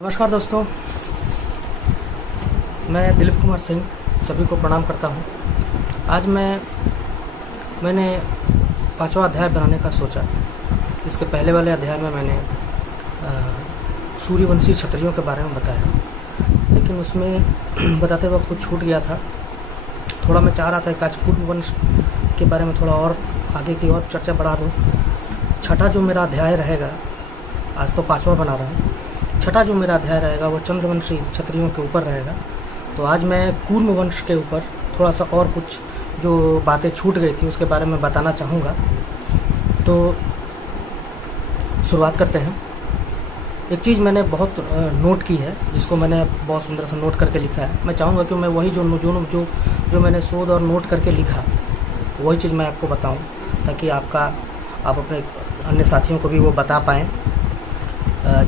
नमस्कार दोस्तों, मैं दिलीप कुमार सिंह सभी को प्रणाम करता हूं। आज मैंने पांचवा अध्याय बनाने का सोचा। इसके पहले वाले अध्याय में मैंने सूर्यवंशी क्षत्रियों के बारे में बताया, लेकिन उसमें बताते वक्त कुछ छूट गया था। थोड़ा मैं चाह रहा था कि आज कुरुवंश के बारे में थोड़ा और आगे की और चर्चा बढ़ा दूँ। छठा जो मेरा अध्याय रहेगा, आज तो पांचवा बना रहा हूँ, छठा जो मेरा अध्याय रहेगा वो चंद्रवंशी क्षत्रियों के ऊपर रहेगा। तो आज मैं कूर्म वंश के ऊपर थोड़ा सा और कुछ जो बातें छूट गई थी उसके बारे में बताना चाहूँगा। तो शुरुआत करते हैं। एक चीज़ मैंने बहुत नोट की है, जिसको मैंने बहुत सुंदर से नोट करके लिखा है। मैं चाहूँगा कि मैं वही जो मैंने शोध और नोट करके लिखा वही चीज़ मैं आपको बताऊँ, ताकि आप अपने अन्य साथियों को भी वो बता पाएँ,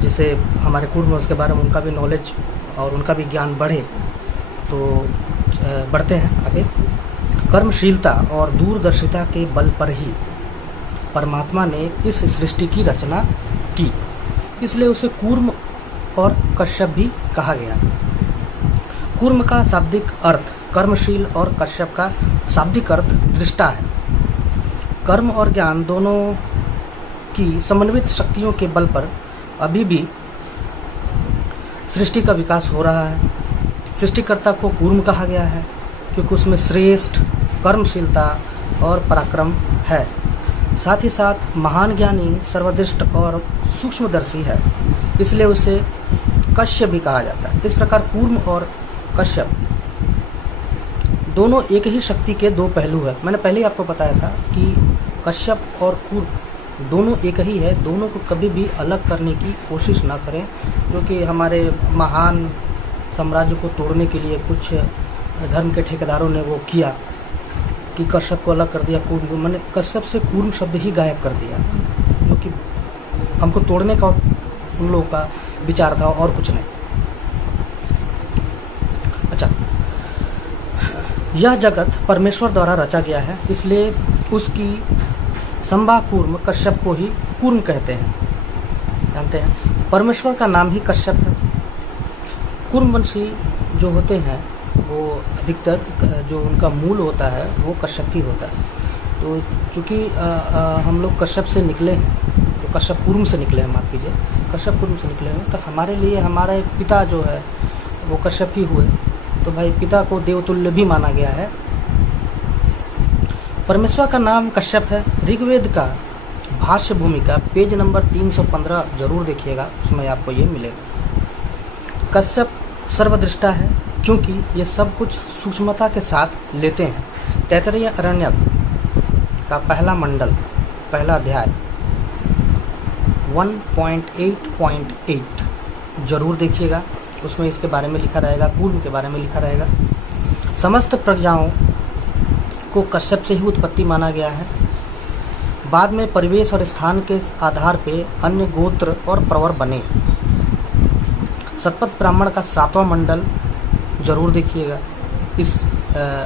जिससे हमारे कूर्म वंश के बारे में उनका भी नॉलेज और उनका भी ज्ञान बढ़े। तो बढ़ते हैं आगे। कर्मशीलता और दूरदर्शिता के बल पर ही परमात्मा ने इस सृष्टि की रचना की, इसलिए उसे कूर्म और कश्यप भी कहा गया। कूर्म का शाब्दिक अर्थ कर्मशील और कश्यप का शाब्दिक अर्थ दृष्टा है। कर्म और ज्ञान दोनों की समन्वित शक्तियों के बल पर अभी भी सृष्टि का विकास हो रहा है। सृष्टिकर्ता को कूर्म कहा गया है क्योंकि उसमें श्रेष्ठ कर्मशीलता और पराक्रम है। साथ ही साथ महान ज्ञानी, सर्वदृष्ट और सूक्ष्मदर्शी है, इसलिए उसे कश्यप भी कहा जाता है। इस प्रकार कूर्म और कश्यप दोनों एक ही शक्ति के दो पहलू है। मैंने पहले ही आपको बताया था कि कश्यप और कूर्म दोनों एक ही है। दोनों को कभी भी अलग करने की कोशिश ना करें, क्योंकि हमारे महान साम्राज्य को तोड़ने के लिए कुछ धर्म के ठेकेदारों ने वो किया कि कश्यप को अलग कर दिया। कूर्म, मैंने कश्यप से कूर्म शब्द ही गायब कर दिया, जो कि हमको तोड़ने का उन लोगों का विचार था और कुछ नहीं। अच्छा, यह जगत परमेश्वर द्वारा रचा गया है, इसलिए उसकी संभा कूर्म कश्यप को ही कूर्म कहते हैं। जानते हैं, परमेश्वर का नाम ही कश्यप है। कूर्मवंशी जो होते हैं वो अधिकतर जो उनका मूल होता है वो कश्यप ही होता है। तो चूँकि हम लोग कश्यप से निकले हैं, तो कश्यप कूर्म से निकले हैं, माफ कीजिए, कश्यप कूर्म से निकले हैं, तो हमारे लिए हमारे पिता जो है वो कश्यप ही हुए। तो भाई पिता को देवतुल्य भी माना गया है। परमेश्वर का नाम कश्यप है। ऋग्वेद का भाष्य भूमिका पेज नंबर 315 जरूर देखिएगा, उसमें आपको ये मिलेगा। कश्यप सर्वदृष्टा है क्योंकि ये सब कुछ सूक्ष्मता के साथ लेते हैं। तैत्तिरीय अरण्यक का पहला मंडल, पहला अध्याय 1.8.8 जरूर देखिएगा, उसमें इसके बारे में लिखा रहेगा, कूर्म के बारे में लिखा रहेगा। समस्त प्रजाओं को कश्यप से ही उत्पत्ति माना गया है। बाद में परिवेश और स्थान के आधार पे अन्य गोत्र और प्रवर बने। सतपथ ब्राह्मण का 7वां मंडल जरूर देखिएगा। इस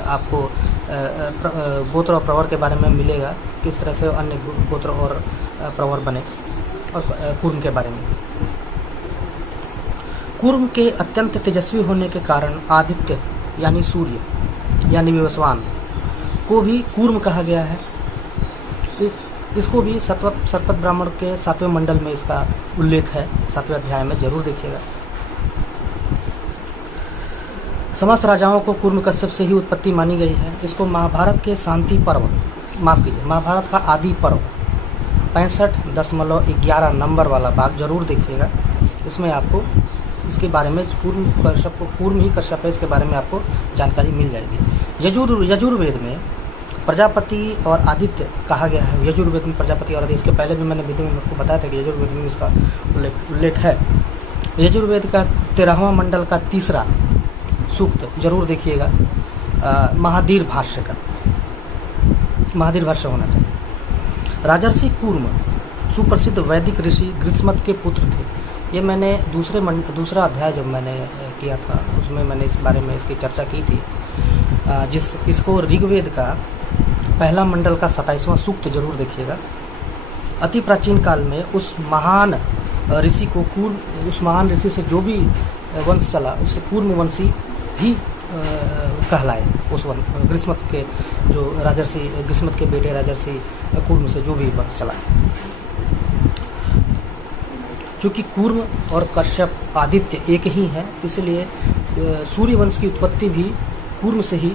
आपको गोत्र और प्रवर के बारे में मिलेगा, किस तरह से अन्य गोत्र और प्रवर बने, और कूर्म के बारे में। कूर्म के अत्यंत तेजस्वी होने के कारण आदित्य यानी सूर्य यानी विवस्वान को भी कूर्म कहा गया है। इसको भी सतपथ ब्राह्मण के 7वें मंडल में इसका उल्लेख है, 7वें अध्याय में जरूर देखिएगा। समस्त राजाओं को कूर्म कश्यप से ही उत्पत्ति मानी गई है। इसको महाभारत के शांति पर्व, माफ कीजिए, महाभारत का आदि पर्व 65.11 नंबर वाला भाग जरूर देखिएगा। इसमें आपको इसके बारे में कूर्म कश्यप को कूर्म ही कश्यप है, इसके बारे में आपको जानकारी मिल जाएगी। यजुर्वेद में प्रजापति और आदित्य कहा गया है। यजुर्वेद में प्रजापति और आदित्य, इसके पहले भी मैंने वीडियो में आपको बताया था कि यजुर्वेद में इसका उल्लेख है। यजुर्वेद का 13वां मंडल का 3रा सूक्त जरूर देखिएगा। महाधीर भाष्य का, महाधीर भाष्य होना चाहिए। राजर्षि कूर्म सुप्रसिद्ध वैदिक ऋषि गृत्समत के पुत्र थे। ये मैंने दूसरा अध्याय जब मैंने किया था उसमें मैंने इस बारे में इसकी चर्चा की थी। इसको ऋग्वेद का पहला मंडल का 27वां सूक्त जरूर देखिएगा। अति प्राचीन काल में उस महान ऋषि को कूर्म, उस महान ऋषि से जो भी वंश चला उससे कूर्मवंशी भी कहलाए। उस ग्रीष्मत के जो राजर्षि, ग्रीष्मत के बेटे राजर्षि कूर्म से जो भी वंश चला। चूँकि कूर्म और कश्यप आदित्य एक ही है, इसलिए सूर्यवंश की उत्पत्ति भी कूर्म से ही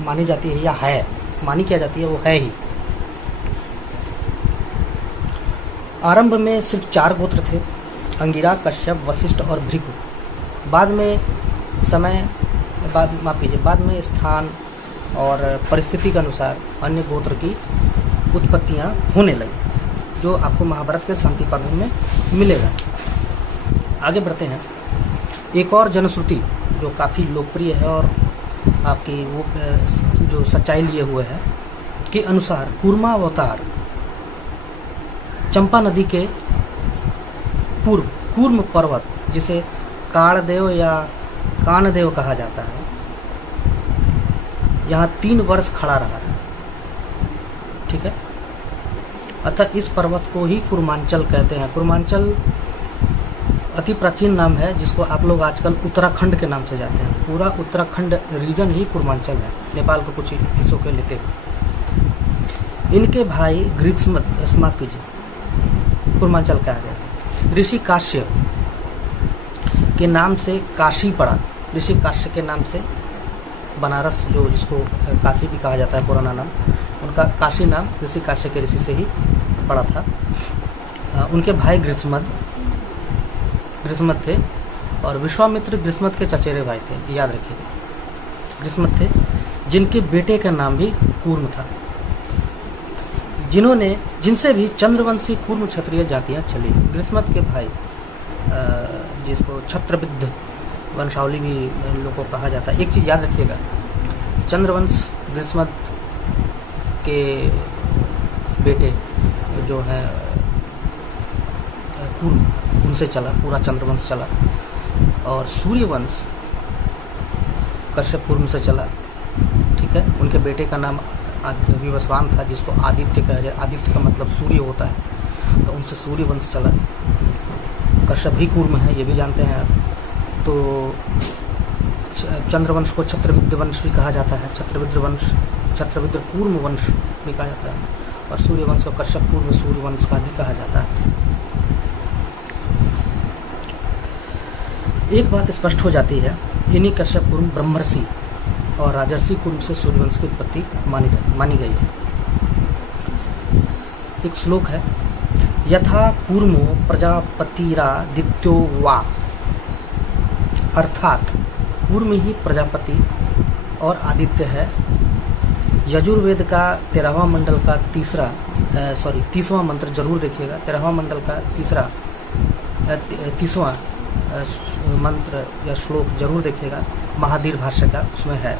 मानी जाती है, या है, मानी क्या जाती है, वो है ही। आरंभ में सिर्फ 4 गोत्र थे, अंगिरा, कश्यप, वशिष्ठ और भृगु। बाद में बाद में स्थान और परिस्थिति के अनुसार अन्य गोत्र की उत्पत्तियां होने लगी, जो आपको महाभारत के शांति पर्व में मिलेगा। आगे बढ़ते हैं। एक और जनश्रुति जो काफ़ी लोकप्रिय है और आपकी वो जो सच्चाई लिए हुए है के अनुसार कूर्मावतार चंपा नदी के पूर्व कूर्म पर्वत, जिसे काणदेव या कानदेव कहा जाता है, यहाँ 3 वर्ष खड़ा रहा है। ठीक है, अतः इस पर्वत को ही कूर्मांचल कहते हैं। कूर्मांचल अति प्राचीन नाम है, जिसको आप लोग आजकल उत्तराखंड के नाम से जाते हैं। पूरा उत्तराखंड रीजन ही कूर्मांचल है, नेपाल के कुछ हिस्सों के लेके। इनके भाई ग्रीष्मत, माफ कीजिए, कूर्मांचल कहा गया। ऋषि काश्य के नाम से काशी पड़ा। ऋषि काश्य के नाम से बनारस, जो जिसको काशी भी कहा जाता है पुराना नाम, उनका काशी नाम ऋषि काश्य के ऋषि से ही पड़ा था। उनके भाई ग्रीष्मत थे और विश्वामित्र ग्रीष्मत के चचेरे भाई थे, याद रखिएगा। ग्रीष्मत थे जिनके बेटे का नाम भी कूर्म था, जिनसे भी चंद्रवंशी कूर्म क्षत्रिय जातियां चली। ग्रीष्मत के भाई, जिसको छत्रविद्ध वंशावली भी लोगों को कहा जाता है। एक चीज़ याद रखिएगा, चंद्रवंश ग्रीष्मत के बेटे जो हैं कूर्म, उनसे चला, पूरा चंद्रवंश चला। और सूर्यवंश कश्यप कूर्म से चला। ठीक है, उनके बेटे का नाम विवस्वान था, जिसको आदित्य कहा जाए। आदित्य का मतलब सूर्य होता है, तो उनसे सूर्यवंश चला। कश्यप भी कूर्म है, ये भी जानते हैं आप। तो चंद्रवंश को छत्रविद्ध वंश भी कहा जाता है, छत्रविद्ध कूर्म वंश भी कहा जाता है, और सूर्यवंश को कश्यप कूर्म सूर्यवंश का भी कहा जाता है। एक बात स्पष्ट हो जाती है, इन्हीं कश्यप कूर्म ब्रह्मर्षि और राजर्षि कूर्म से सूर्यवंश की उत्पत्ति मानी गई है। एक श्लोक है, यथा कूर्मो प्रजापतिरादित्यो वा, अर्थात कूर्म ही प्रजापति और आदित्य है। यजुर्वेद का 13वां मंडल का 30वां मंत्र जरूर देखिएगा। 13वां मंडल का 30वां मंत्र या श्लोक जरूर देखिएगा, महावीर भाष्य का, उसमें है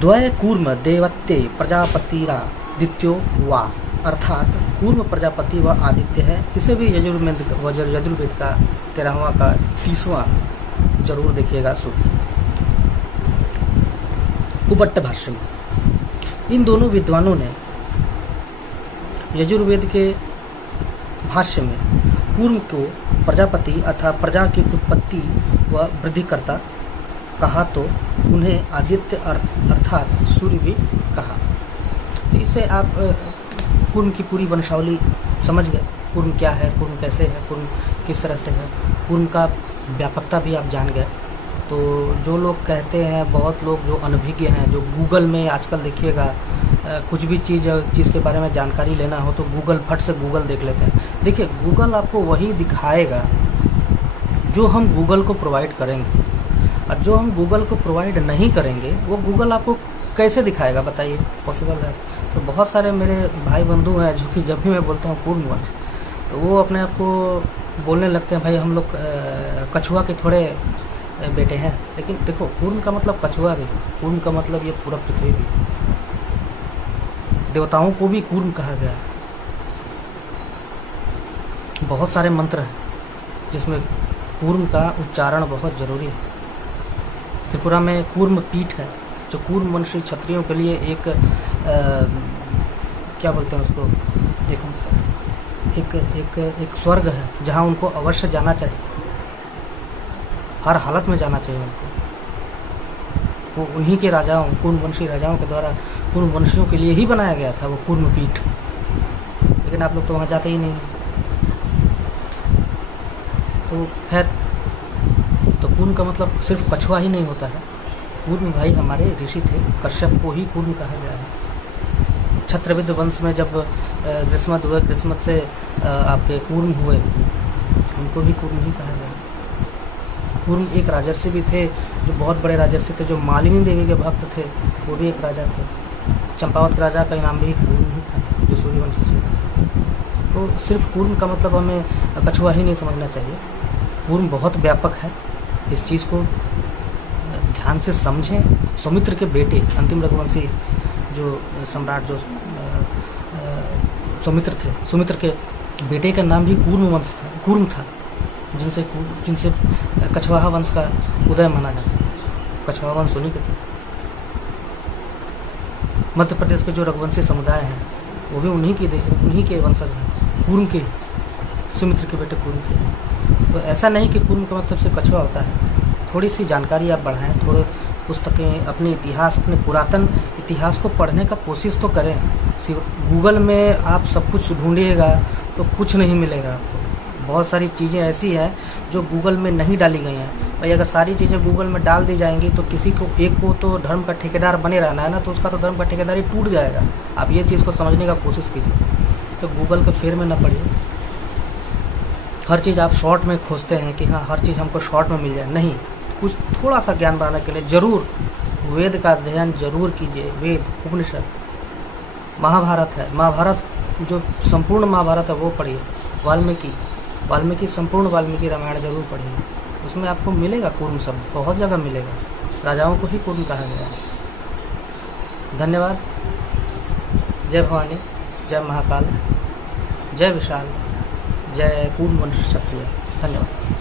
द्वय कूर्म देवत्ते प्रजापतिरादित्यो वा, अर्थात कूर्म प्रजापति व आदित्य है। इसे भी यजुर्वेद का 13वां का 30वां जरूर देखिएगा सूत्र। उपट्ट भाष्य में इन दोनों विद्वानों ने यजुर्वेद के भाष्य में कूर्म को प्रजापति अथवा प्रजा की उत्पत्ति व वृद्धिकर्ता कहा, तो उन्हें आदित्य अर्थात सूर्य भी कहा। तो इससे आप कूर्म की पूरी वंशावली समझ गए। कूर्म क्या है, कूर्म कैसे है, कूर्म किस तरह से है, कूर्म का व्यापकता भी आप जान गए। तो जो लोग कहते हैं, बहुत लोग जो अनभिज्ञ हैं, जो गूगल में आजकल देखिएगा, कुछ भी चीज़ के बारे में जानकारी लेना हो तो गूगल फट से गूगल देख लेते हैं। देखिए, गूगल आपको वही दिखाएगा जो हम गूगल को प्रोवाइड करेंगे, और जो हम गूगल को प्रोवाइड नहीं करेंगे वो गूगल आपको कैसे दिखाएगा, बताइए, पॉसिबल है? तो बहुत सारे मेरे भाई बंधु हैं जो कि जब भी मैं बोलता हूँ कूर्म वंश, तो वो अपने आप को बोलने लगते हैं, भाई हम लोग कछुआ के थोड़े बेटे हैं। लेकिन देखो, कूर्म का मतलब कछुआ भी, कूर्म का मतलब ये पूरा पृथ्वी भी। देवताओं को भी कूर्म कहा गया है। बहुत सारे मंत्र हैं जिसमें कूर्म का उच्चारण बहुत जरूरी है। त्रिपुरा में कूर्म पीठ है, जो कूर्म वंशी क्षत्रियों के लिए एक क्या बोलते हैं उसको, एक एक स्वर्ग है जहाँ उनको अवश्य जाना चाहिए, हर हालत में जाना चाहिए उनको। वो उन्हीं के राजाओं, कूर्मवंशी राजाओं के द्वारा कूर्मवंशियों के लिए ही बनाया गया था वो कूर्मपीठ, लेकिन आप लोग तो वहाँ जाते ही नहीं। तो खैर, तो कूर्म का मतलब सिर्फ कछुआ ही नहीं होता है। कूर्म भाई हमारे ऋषि थे, कश्यप को ही कूर्म कहा गया है। छत्रविद्य वंश में जब ग्रीष्मत हुए, ग्रीष्मत से आपके कूर्म हुए, उनको भी कूर्म ही कहा गया। कूर्म एक राजर्षि भी थे, जो बहुत बड़े राजर्षि थे, जो मालिनी देवी के भक्त थे, वो भी एक राजा थे। चंपावत के राजा का नाम भी कूर्म ही था, जो सूर्यवंश से। तो सिर्फ कूर्म का मतलब हमें कछुआ ही नहीं समझना चाहिए। कूर्म बहुत व्यापक है, इस चीज़ को ध्यान से समझें। सौमित्र के बेटे, अंतिम रघुवंशी जो सम्राट, जो सौमित्र थे, सौमित्र के बेटे का नाम भी कूर्म था, जिनसे कछवाहा वंश का उदय माना जाता है। कछवाहा वंश उन्हीं के थे। मध्य प्रदेश के जो रघुवंशी समुदाय हैं, वो भी उन्हीं के वंशज हैं, कूर्म के, सौमित्र के बेटे कूर्म के। तो ऐसा नहीं कि कूर्म का मतलब सिर्फ कछुआ होता है। थोड़ी सी जानकारी आप बढ़ाएं, थोड़े पुस्तकें, अपने इतिहास, अपने पुरातन इतिहास को पढ़ने का कोशिश तो करें। गूगल में आप सब कुछ ढूंढिएगा तो कुछ नहीं मिलेगा आपको। बहुत सारी चीज़ें ऐसी हैं जो गूगल में नहीं डाली गई हैं। भाई अगर सारी चीज़ें गूगल में डाल दी जाएंगी तो किसी को, एक को तो धर्म का ठेकेदार बने रहना है ना, तो उसका तो धर्म का ठेकेदारी टूट जाएगा। आप ये चीज़ को समझने का कोशिश कीजिए। तो गूगल के फेर में ना पड़िए। हर चीज़ आप शॉर्ट में खोजते हैं कि हाँ हर चीज़ हमको शॉर्ट में मिल जाए, नहीं। कुछ थोड़ा सा ज्ञान बढ़ाने के लिए ज़रूर वेद का अध्ययन ज़रूर कीजिए। वेद, उपनिषद, महाभारत है, महाभारत जो संपूर्ण महाभारत है वो पढ़िए। वाल्मीकि संपूर्ण वाल्मीकि रामायण जरूर पढ़िए, उसमें आपको मिलेगा कूर्म शब्द, बहुत जगह मिलेगा। राजाओं को ही कूर्म कहा गया है। धन्यवाद। जय भवानी, जय महाकाल, जय विशाल, जय कूर्म वंश क्षत्रिय। धन्यवाद।